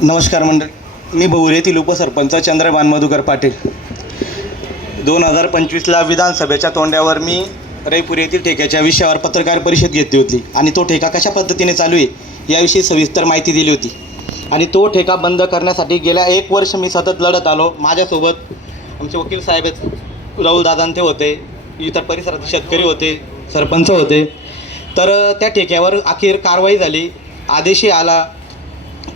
नमस्कार मंडळ. मी भोवरे येथील उपसरपंच चंद्रभान मधुकर पाटील. 2025ला विधानसभेच्या तोंड्यावर मी रईपुरी येथील ठेक्याच्या विषयावर पत्रकार परिषद घेतली होती आणि तो ठेका कशा पद्धतीने चालू आहे याविषयी सविस्तर माहिती दिली होती. आणि तो ठेका बंद करण्यासाठी गेल्या 1 वर्ष मी सतत लढत आलो. माझ्यासोबत आमचे वकील साहेब राहुल दादा ते होते, इतर परिसरातील शेतकरी होते, सरपंच होते. तर त्या ठेक्यावर अखेर कारवाई झाली, आदेशही आला.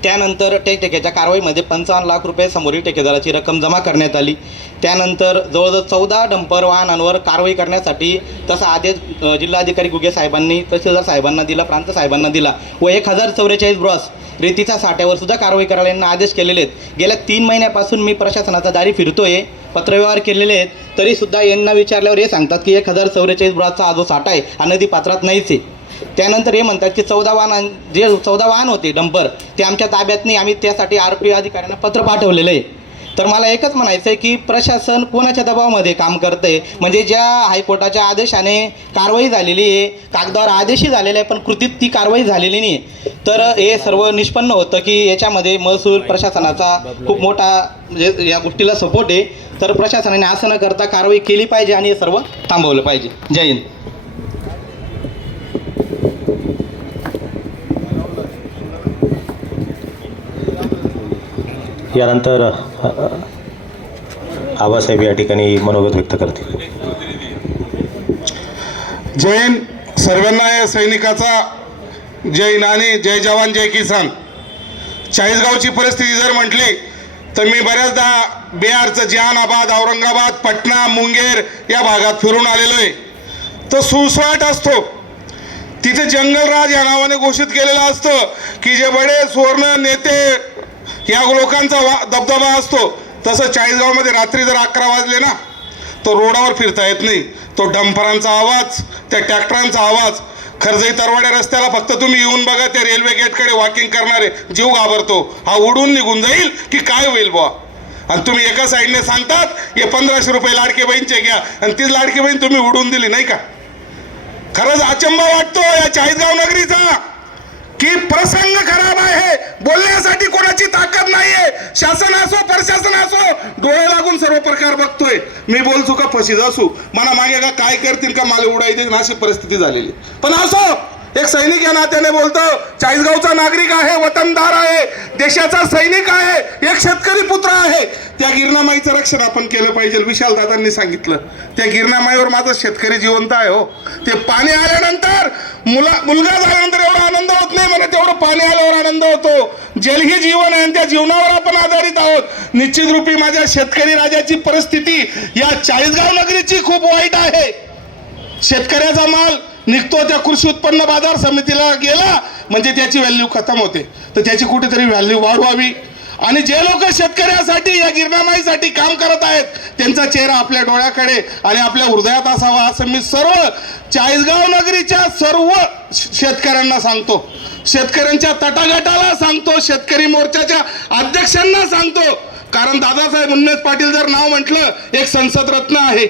त्यानंतर त्या ठेक्याच्या कारवाईमध्ये 55 लाख रुपये समोरील ठेकेदाराची रक्कम जमा करण्यात आली. त्यानंतर जवळजवळ 14 डंपर वाहनांवर कारवाई करण्यासाठी तसा आदेश जिल्हाधिकारी गुगे साहेबांनी, तहसीलदार साहेबांना दिला, प्रांत साहेबांना दिला व 1044 ब्रॉस रेतीच्या साठ्यावर सुद्धा कारवाई करायला यांना आदेश केलेले आहेत. गेल्या 3 महिन्यापासून मी प्रशासनाचा दारी फिरतोय, पत्रव्यवहार केलेले आहेत, तरीसुद्धा यांना विचारल्यावर हे सांगतात की 1044 ब्रॉसचा हा जो साठा आहे हा नदी पात्रात नाहीच आहे. त्यानंतर हे म्हणतात की 14 वाहन होते डंपर ते आमच्या ताब्यात नाही, आम्ही त्यासाठी RPO अधिकाऱ्यांना पत्र पाठवलेलं आहे. तर मला एकच म्हणायचं आहे की प्रशासन कोणाच्या दबावामध्ये काम करते. म्हणजे ज्या हायकोर्टाच्या आदेशाने कारवाई झालेली आहे, कागदावर आदेशही झालेला आहे, पण कृतीत ती कारवाई झालेली नाही आहे. तर हे सर्व निष्पन्न होतं की याच्यामध्ये महसूल प्रशासनाचा खूप मोठा म्हणजे या गोष्टीला सपोर्ट आहे. तर प्रशासनाने असं न करता कारवाई केली पाहिजे आणि हे सर्व थांबवलं पाहिजे. जय हिंद. यानंतर आबासाहेब या ठिकाणी मनोगत व्यक्त करतील. जय हिंद. सर्वांना या सैनिकाचा जय हिंद आणि जय जवान जय किसान. चाळीसगावची परिस्थिती जर म्हटली तर मी बऱ्याचदा बिहारचं जहानाबाद, औरंगाबाद, पटना, मुंगेर या भागात फिरून आलेलो आहे. तो सुळसुळाट असतो. तिथे जंगलराज या नावाने घोषित केलेलं असतं की जे बडे सुवर्ण नेते या लोकांचा दबदबा असतो. तसं चाळीसगावमध्ये रात्री जर 11 वाजले ना तो रोडावर फिरता येत नाही. तो डंपरांचा आवाज, त्या ट्रॅक्टरांचा आवाज, खरजई तरवाड्या रस्त्याला फक्त तुम्ही येऊन बघा, त्या रेल्वे गेटकडे वॉकिंग करणारे जीव घाबरतो. हा उडून निघून जाईल की काय होईल बुवा. आणि तुम्ही एका साईडने सांगतात हे 1500 रुपये लाडके बहीणचे घ्या आणि तीच लाडकी बहीण तुम्ही उडून दिली नाही का. खरंच अचंबा वाटतो या चाळीसगाव नगरीचा की प्रसंग खराब आहे. बोलण्यासाठी कोणाची ताकद नाहीये. शासन असो प्रशासन असो डोळे लागून सर्व प्रकार बघतोय. मी बोलतो का फशीज असू, मला मागे का काय करतील का मला उडायची अशी परिस्थिती झालेली. पण असो, एक सैनिक या नात्याने बोलतो, चाळीसगावचा नागरिक आहे, वतनदार आहे, देशाचा सैनिक आहे, एक शेतकरी पुत्र आहे. त्या गिरणामाईचं रक्षण आपण केलं पाहिजे. विशाल दादांनी सांगितलं त्या गिरणामाईवर माझा शेतकरी जिवंत आहे. हो, ते पाणी आल्यानंतर मुलगा झाल्यानंतर एवढा आनंद होत नाही मला, तेवढं पाणी आल्यावर आनंद होतो. जल ही जीवन आहे, त्या जीवनावर आपण आधारित आहोत. निश्चित रूपी माझ्या शेतकरी राजाची परिस्थिती या चाळीसगाव नगरीची खूप वाईट आहे. शेतकऱ्याचा माल निघतो त्या कृषी उत्पन्न बाजार समितीला गेला म्हणजे त्याची व्हॅल्यू खतम होते. तर त्याची कुठेतरी व्हॅल्यू वाढवावी. आणि जे लोक शेतकऱ्यासाठी या गिरणामाईसाठी काम करत आहेत त्यांचा चेहरा आपल्या डोळ्याकडे आणि आपल्या हृदयात असावा असं मी सर्व चाळीसगाव नगरीच्या सर्व शेतकऱ्यांना सांगतो. शेतकऱ्यांच्या तटागटाला सांगतो, शेतकरी मोर्चाच्या अध्यक्षांना सांगतो. कारण दादासाहेब उन्मेष पाटील जर नाव म्हटलं, एक संसद रत्न आहे,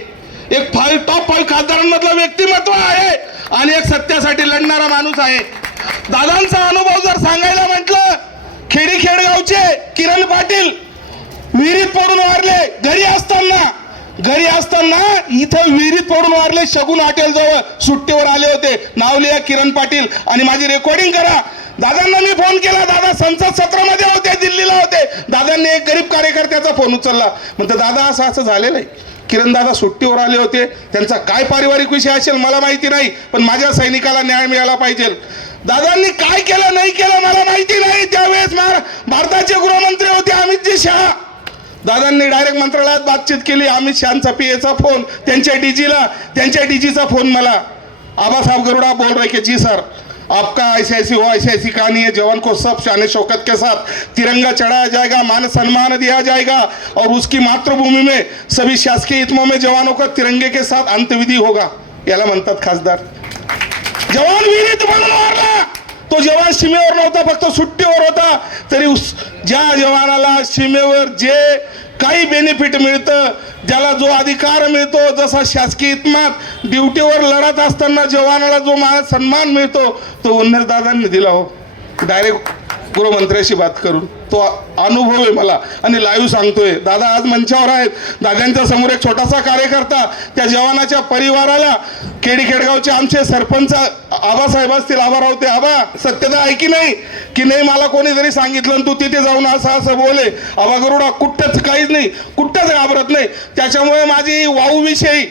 एक टॉप 5 खासदारांमधलं व्यक्तिमत्व आहे आणि एक सत्यासाठी लढणारा माणूस आहे. दादांचा अनुभव जर सांगायला म्हटलं, खेडगावचे किरण पाटील विहिरीत पडून वारले. घरी असताना इथं विहिरीत पडून वारले. शगुन हॉटेल जवळ सुट्टीवर आले होते. नाव लिहा किरण पाटील आणि माझी रेकॉर्डिंग करा. दादांना मी फोन केला, दादा संसद सत्रामध्ये होते, दिल्लीला होते. दादांनी एक गरीब कार्यकर्त्याचा फोन उचलला. म्हणतो दादा असं झालेलं आहे. किरण दादा सुट्टीवर आले होते, त्यांचा काय पारिवारिक विषय असेल मला माहिती नाही, पण माझ्या सैनिकाला न्याय मिळाला पाहिजे. दादांनी काय केलं नाही केलं मला माहिती नाही. त्यावेळेस भारताचे गृहमंत्री होते अमितजी शहा. दादांनी डायरेक्ट मंत्रालयात बातचीत केली. अमित शहाचा PA फोन त्यांच्या डीजीचा फोन मला. आबा साहब गरुड़ा बोल रहे कि जी सर आपका ऐसी कहानी है. जवान को सब शान शौकत के साथ तिरंगा चढ़ाया जाएगा, मान सम्मान दिया जाएगा और उसकी मातृभूमि में सभी शासकीय इत्मों में जवानों को तिरंगे के साथ अंत्यविधी होगा. याला म्हणतात खासदार. जवान विहिरीत पडून मारला. तो जवान सीमेवर नव्हता, फक्त सुट्टीवर होता. तरी ज्या जवानाला सीमेवर जे काही बेनिफिट मिळतं, ज्याला जो अधिकार मिळतो, जसा शासकीय इतमात ड्युटीवर लढत असताना जवानाला जो मान सन्मान मिळतो तो उन्मेष दादांनी दिला. हो, डायरेक्ट गृहमंत्र्याशी बात करून. तो अनुभव आहे मला आणि लाईव्ह सांगतोय. दादा आज मंचावर आहेत. दादांच्या समोर एक छोटासा कार्यकर्ता त्या जवानाच्या परिवाराला खेडगावचे आमचे सरपंच आबासाहेब असतील, आबा रावते, आबा सत्यता आहे की नाही मला कोणीतरी सांगितलं आणि तू तिथे जाऊन असं बोले. आबा गरुडा कुठंच काहीच नाही, कुठंच घाबरत नाही. त्याच्यामुळे माझी वाऊविषयी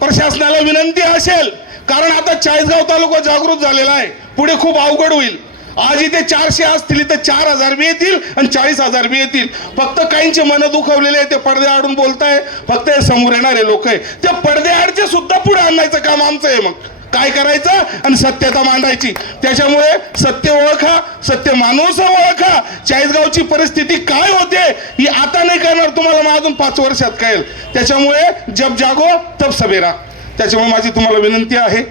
प्रशासनाला विनंती असेल, कारण आता चाळीसगाव तालुका जागृत झालेला आहे. पुढे खूप अवघड होईल. आज इथे 400 असतील तर 4000 बी येतील आणि 40,000 बी येतील. फक्त काहींचे मन दुखवलेले आहे, ते पडदे आडून बोलताय. फक्त हे समोर येणारे लोक आहे, ते पडदे आडचे सुद्धा पुढे आणायचं काम आमचं आहे. मग काय करायचं आणि सत्यता मांडायची. त्याच्यामुळे सत्य ओळखा, सत्य माणूस ओळखा. चाळीसगावची परिस्थिती काय होते ही आता नाही करणार, तुम्हाला मग अजून 5 वर्षात कळेल. त्याच्यामुळे जब जागो तब सवेरा. त्याच्यामुळे माझी तुम्हाला विनंती आहे,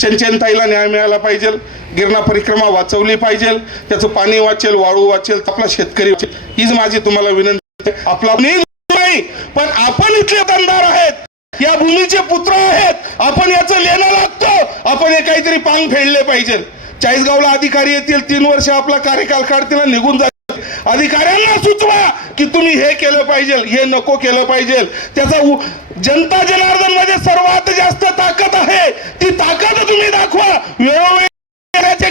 चंचनताईला न्याय मिळाला पाहिजे. गिरणा परिक्रमा वाचवली पाहिजे, त्याचं पाणी वाचेल, वाळू वाचेल, आपला शेतकरी वाचेल. हीच माझी तुम्हाला विनंती. आपला नाही, पण आपण इथले वतनदार आहेत, या भूमीचे पुत्र आहेत. आपण याचं लेणं लागतो. आपण हे काहीतरी पांग फेडले पाहिजे. चाळीसगावला अधिकारी येतील, 3 वर्ष आपला कार्यकाल काढतील, निघून जातील. अधिकाऱ्यांना सुचवा की तुम्ही हे केलं पाहिजे, हे नको केलं पाहिजे. त्याचा जनता जनार्दन मध्ये सर्वात जास्त ताकद आहे. ती ताकद तुम्ही दाखवा. वेळोवेळी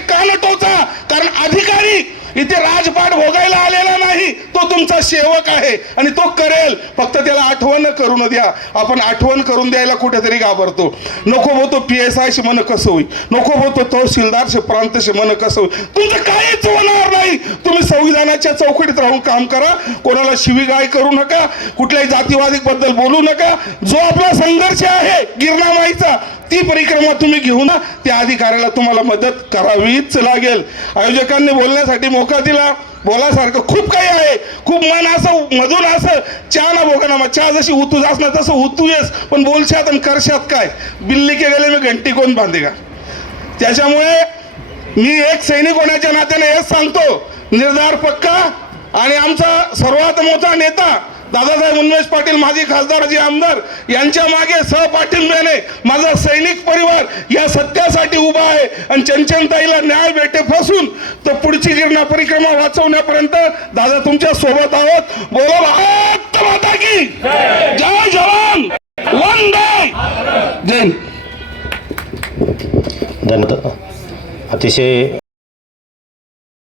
कान टोचा, कारण अधिकारी इथे राजपाट भोगायला आलेला नाही, तो तुमचा सेवक आहे आणि तो करेल. फक्त त्याला आठवण करून द्या. आपण आठवण करून द्यायला कुठेतरी घाबरतो. नको होतो PSI मन कसं होईल, नको होतो तहसीलदार प्रांतशी मन कसं होईल. तुमचं काहीच होणार नाही. तुम्ही संविधानाच्या चौकटीत राहून काम करा. कोणाला शिवीगाळ करू नका, कुठल्याही जातीवादी बद्दल बोलू नका. जो आपला संघर्ष आहे गिरणामाईचा, ती परिक्रमा तुम्ही घेऊन त्या अधिकाऱ्याला तुम्हाला मदत करावीच लागेल. आयोजकांनी बोलण्यासाठी मोका दिला. बोलासारखं खूप काही आहे. खूप मन असं मधून असं चहा ना बोका ना, चहा जशी उतू जास ना तसं उतू येस, पण बोलशात आणि करशात काय. बिल्ली के गले में घंटी कोण बांधेगा. त्याच्यामुळे मी एक सैनिक होण्याच्या नात्याने हेच सांगतो, निर्धार पक्का. आणि आमचा सर्वात मोठा नेता दादासाहेब उन्मेष पाटील, माजी खासदार, जे आमदार, यांच्या मागे सहपाठिंब्याने माझा सैनिक परिवार या सत्यासाठी उभा आहे. आणि चंचनताईला न्याय भेटेपासून तर पुढची गिरणा परिक्रमा वाचवण्यापर्यंत दादा तुमच्या सोबत आहोत. बोलो भारत माता की जय जवान वंदे जय. धन्यवाद. अतिशय